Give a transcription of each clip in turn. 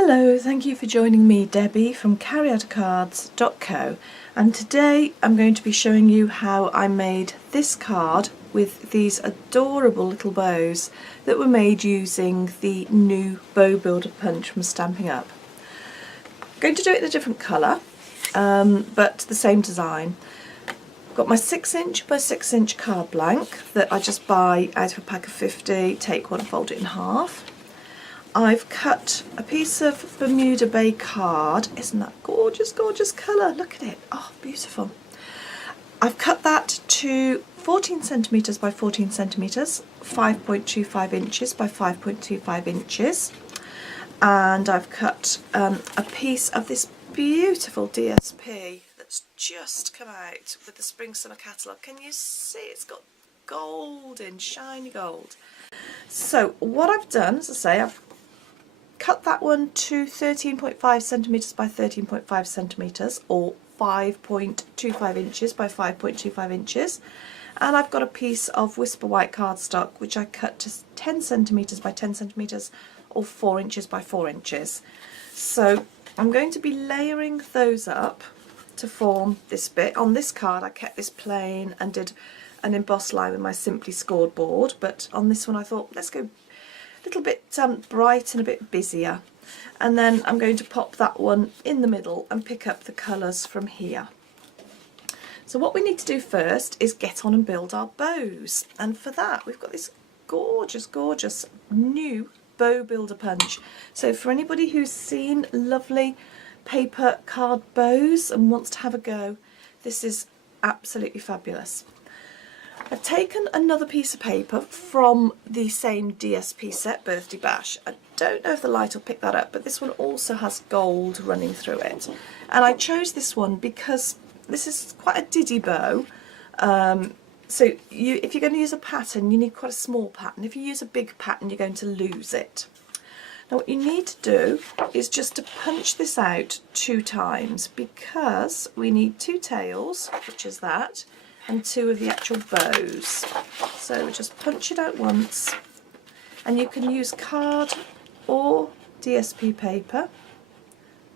Hello, thank you for joining me, Debbie from cariadcards.co, and today I'm going to be showing you how I made this card with these adorable little bows that were made using the new bow builder punch from Stampin' Up. I'm going to do it in a different colour, but the same design. I've got my 6" by 6" card blank that I just buy out of a pack of 50, take one and fold it in half. I've cut a piece of Bermuda Bay card. Isn't that gorgeous, gorgeous colour? Look at it. Oh, beautiful. I've cut that to 14 centimetres by 14 centimetres, 5.25 inches by 5.25 inches. And I've cut a piece of this beautiful DSP that's just come out with the Spring Summer catalogue. Can you see it's got gold in, shiny gold? So what I've done, as I say, I've cut that one to 13.5 centimetres by 13.5 centimetres, or 5.25 inches by 5.25 inches, and I've got a piece of Whisper White cardstock which I cut to 10 centimetres by 10 centimetres, or 4 inches by 4 inches. So I'm going to be layering those up to form this bit. On this card I kept this plain and did an embossed line with my Simply Scored board, but on this one I thought let's go a little bit bright and a bit busier, and then I'm going to pop that one in the middle and pick up the colours from here. So what we need to do first is get on and build our bows, and for that we've got this gorgeous, gorgeous new bow builder punch. So for anybody who's seen lovely paper card bows and wants to have a go, this is absolutely fabulous. I've taken another piece of paper from the same DSP set, Birthday Bash. I don't know if the light will pick that up, but this one also has gold running through it. And I chose this one because this is quite a diddy bow. So if you're going to use a pattern, you need quite a small pattern. If you use a big pattern, you're going to lose it. Now what you need to do is just to punch this out 2 times, because we need 2 tails, which is that, and 2 of the actual bows. So we just punch it out once, and you can use card or DSP paper.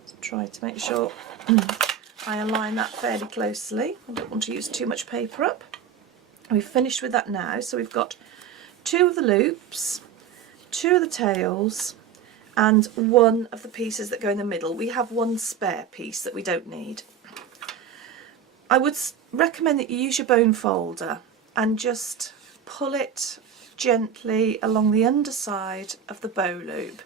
Let's try to make sure I align that fairly closely. I don't want to use too much paper up. We've finished with that now, so we've got 2 of the loops, 2 of the tails, and 1 of the pieces that go in the middle. We have 1 spare piece that we don't need. I would recommend that you use your bone folder and just pull it gently along the underside of the bow loop.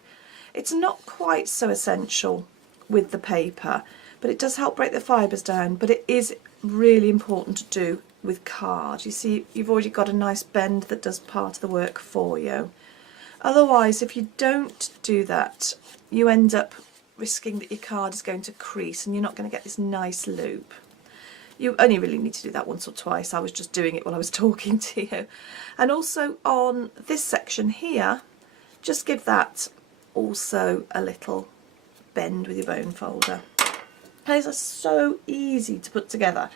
It's not quite so essential with the paper, but it does help break the fibres down, but it is really important to do with card. You see, you've already got a nice bend that does part of the work for you. Otherwise, if you don't do that, you end up risking that your card is going to crease and you're not going to get this nice loop. You only really need to do that once or twice. I was just doing it while I was talking to you. And also on this section here, just give that also a little bend with your bone folder. These are so easy to put together.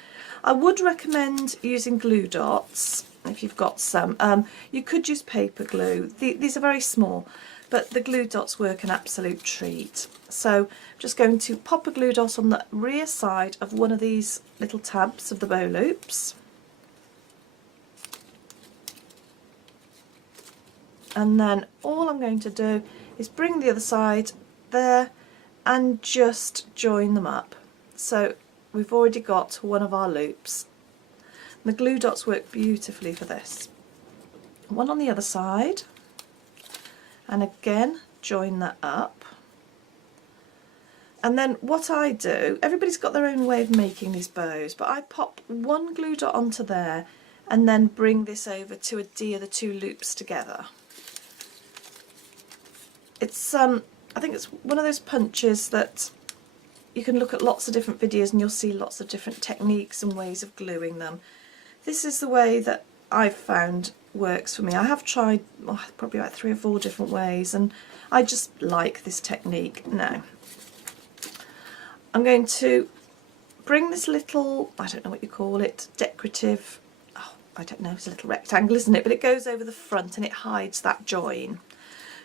I would recommend using glue dots if you've got some. You could use paper glue. These are very small, but the glue dots work an absolute treat. So I'm just going to pop a glue dot on the rear side of one of these little tabs of the bow loops. And then all I'm going to do is bring the other side there and just join them up. So we've already got one of our loops. And the glue dots work beautifully for this. One on the other side, and again join that up. And then what I do, everybody's got their own way of making these bows, but I pop 1 glue dot onto there and then bring this over to adhere the 2 loops together. It's I think it's one of those punches that you can look at lots of different videos and you'll see lots of different techniques and ways of gluing them. This is the way that I've found works for me. I have tried probably about 3 or 4 different ways, and I just like this technique. Now I'm going to bring this little, I don't know what you call it, decorative, I don't know, it's a little rectangle, isn't it? But it goes over the front and it hides that join.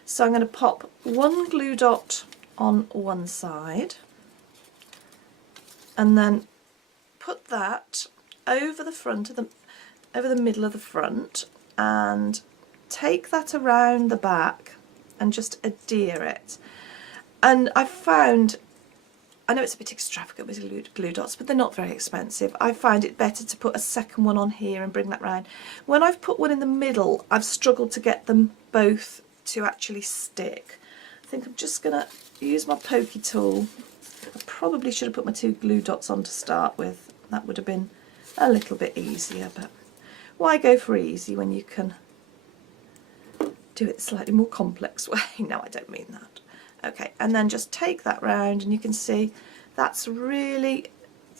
So I'm going to pop 1 glue dot on one side and then put that over the front of over the middle of the front, and take that around the back and just adhere it. And I've found, I know it's a bit extravagant with glue dots, but they're not very expensive. I find it better to put a second one on here and bring that round. When I've put one in the middle, I've struggled to get them both to actually stick. I think I'm just going to use my pokey tool. I probably should have put my 2 glue dots on to start with. That would have been a little bit easier, but why go for easy when you can do it the slightly more complex way? No, I don't mean that. Okay, and then just take that round, and you can see that's really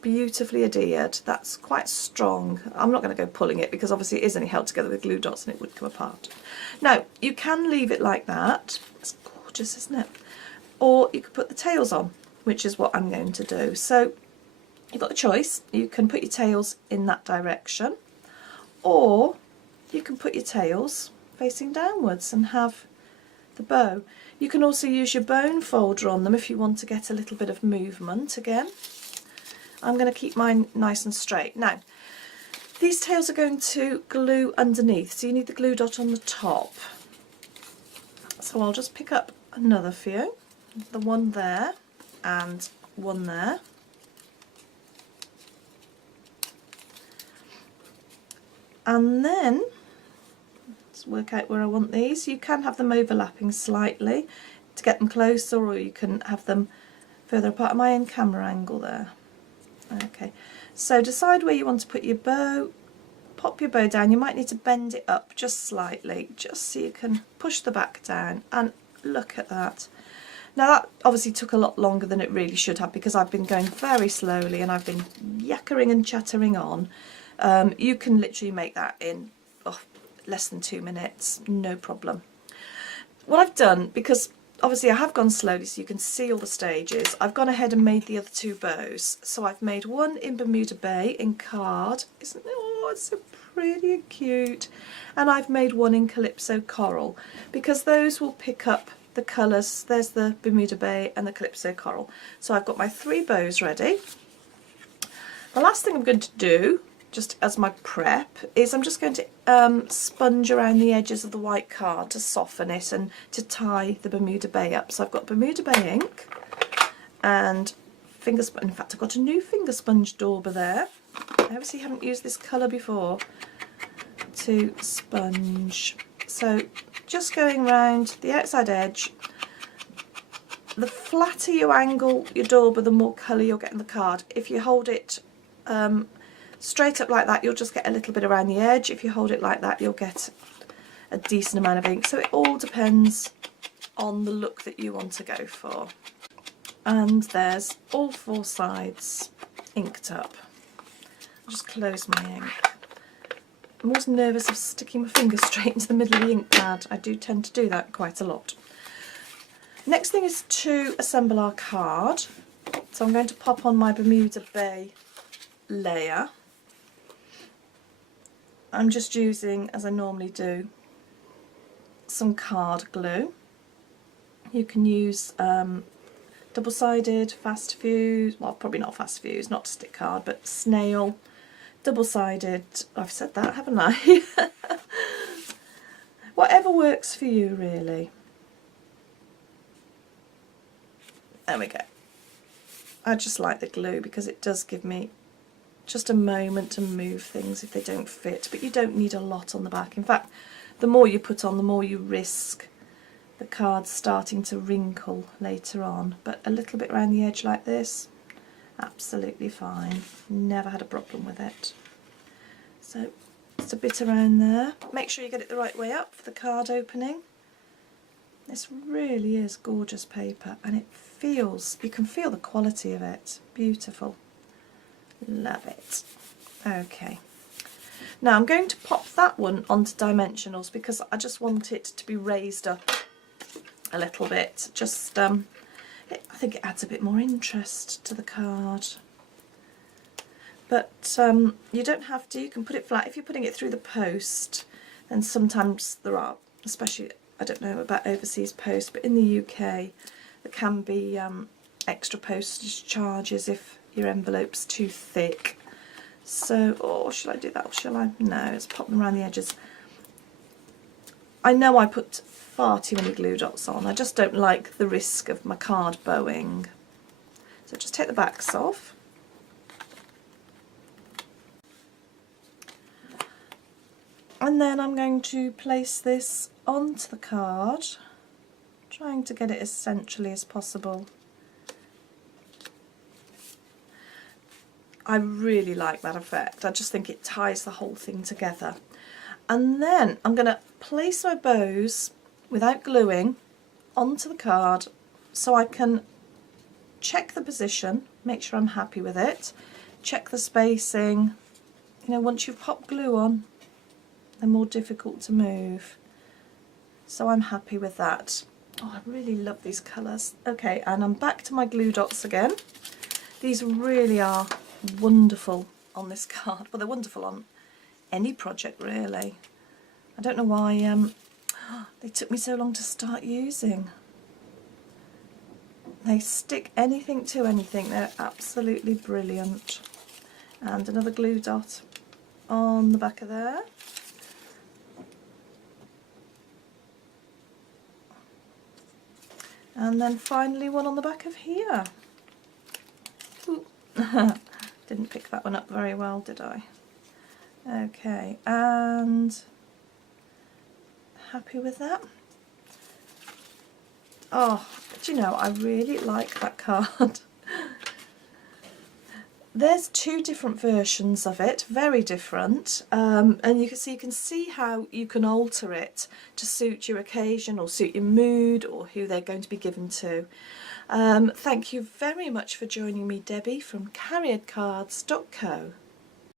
beautifully adhered. That's quite strong. I'm not going to go pulling it because obviously it is only held together with glue dots and it would come apart. Now, you can leave it like that. It's gorgeous, isn't it? Or you could put the tails on, which is what I'm going to do. So you've got the choice. You can put your tails in that direction, or you can put your tails facing downwards and have the bow. You can also use your bone folder on them if you want to get a little bit of movement again. I'm going to keep mine nice and straight. Now, these tails are going to glue underneath, so you need the glue dot on the top. So I'll just pick up another few, the one there and one there. And then let's work out where I want these. You can have them overlapping slightly to get them closer, or you can have them further apart. Am I in camera angle there? Okay, so decide where you want to put your bow. Pop your bow down. You might need to bend it up just slightly, just so you can push the back down, and look at that. Now that obviously took a lot longer than it really should have because I've been going very slowly and I've been yakkering and chattering on. You can literally make that in less than 2 minutes, no problem. What I've done, because obviously I have gone slowly so you can see all the stages, I've gone ahead and made the other 2 bows. So I've made one in Bermuda Bay in card, isn't it? Oh, it's so pretty and cute. And I've made one in Calypso Coral because those will pick up the colours. There's the Bermuda Bay and the Calypso Coral. So I've got my 3 bows ready. The last thing I'm going to do, just as my prep, is I'm just going to sponge around the edges of the white card to soften it and to tie the Bermuda Bay up. So I've got Bermuda Bay ink and finger sponge. In fact, I've got a new finger sponge dauber there. I obviously haven't used this colour before to sponge. So just going round the outside edge. The flatter you angle your dauber, the more colour you'll get in the card. If you hold it straight up like that, you'll just get a little bit around the edge. If you hold it like that, you'll get a decent amount of ink. So it all depends on the look that you want to go for. And there's all 4 sides inked up. I'll just close my ink. I'm always nervous of sticking my finger straight into the middle of the ink pad. I do tend to do that quite a lot. Next thing is to assemble our card. So I'm going to pop on my Bermuda Bay layer. I'm just using, as I normally do, some card glue. You can use double-sided, fast fuse, well probably not fast fuse, not to stick card, but snail, double-sided, I've said that haven't I? Whatever works for you really. There we go. I just like the glue because it does give me just a moment to move things if they don't fit, but you don't need a lot on the back. In fact, the more you put on, the more you risk the card starting to wrinkle later on, but a little bit around the edge like this, absolutely fine. Never had a problem with it. So just a bit around there. Make sure you get it the right way up for the card opening. This really is gorgeous paper, and it feels, you can feel the quality of it. Beautiful. Love it. Okay. Now I'm going to pop that one onto dimensionals because I just want it to be raised up a little bit. Just, I think it adds a bit more interest to the card. But you don't have to, you can put it flat. If you're putting it through the post, then sometimes there are, especially, I don't know about overseas post, but in the UK There can be extra postage charges if your envelope's too thick. So, or shall I do that or shall I? No, let's pop them around the edges. I know I put far too many glue dots on. I just don't like the risk of my card bowing. So just take the backs off. And then I'm going to place this onto the card, trying to get it as centrally as possible. I really like that effect. I just think it ties the whole thing together. And then I'm going to place my bows without gluing onto the card so I can check the position, make sure I'm happy with it, check the spacing. You know, once you've popped glue on, they're more difficult to move. So I'm happy with that. Oh, I really love these colours. Okay, and I'm back to my glue dots again. These really are wonderful on this card. Well, they're wonderful on any project, really. I don't know why they took me so long to start using. They stick anything to anything. They're absolutely brilliant. And another glue dot on the back of there. And then finally one on the back of here. Didn't pick that one up very well, did I? Okay, and happy with that. Oh, do you know, I really like that card. There's two different versions of it, very different, and you can see how you can alter it to suit your occasion or suit your mood or who they're going to be given to. Thank you very much for joining me, Debbie from cariadcards.co.